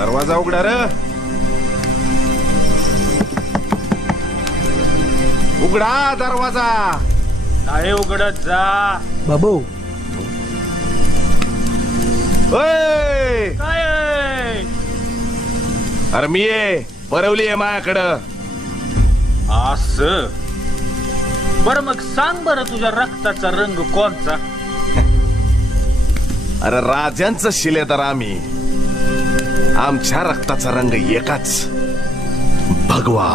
दरवाजा उघडा रे. उघडा दरवाजा. नाही उघडत जा. बाबू ओय, काय आहे? अरे मी ये परवली आहे माझ्याकडं. असं बर मग सांग बर तुझ्या रक्ताचा रंग कोणचा? अरे राजांचं शिलेदार आम्ही. आमच्या रक्ताचा रंग एकाच, भगवा.